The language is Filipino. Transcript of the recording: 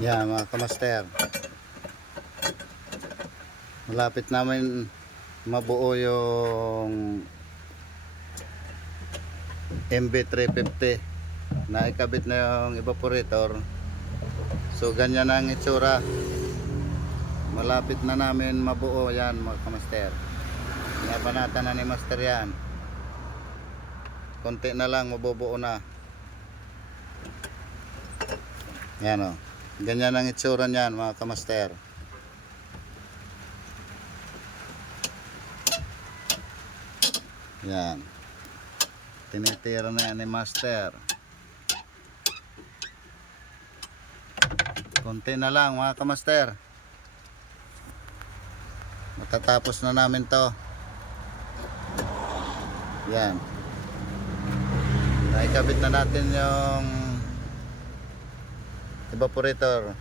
Yan mga kamaster, malapit namin mabuo yung MB350 na ikabit na yung evaporator. So ganyan ang itsura, malapit na namin mabuo yan mga kamaster. Nabanatan na ni master yan, konti na lang mabubuo na. Yan o, ganyan ang itsura niyan mga kamaster. Yan, tinitira na yan ni master. Konti na lang mga kamaster, matatapos na namin to. Yan, naikabit na natin yung evaporator.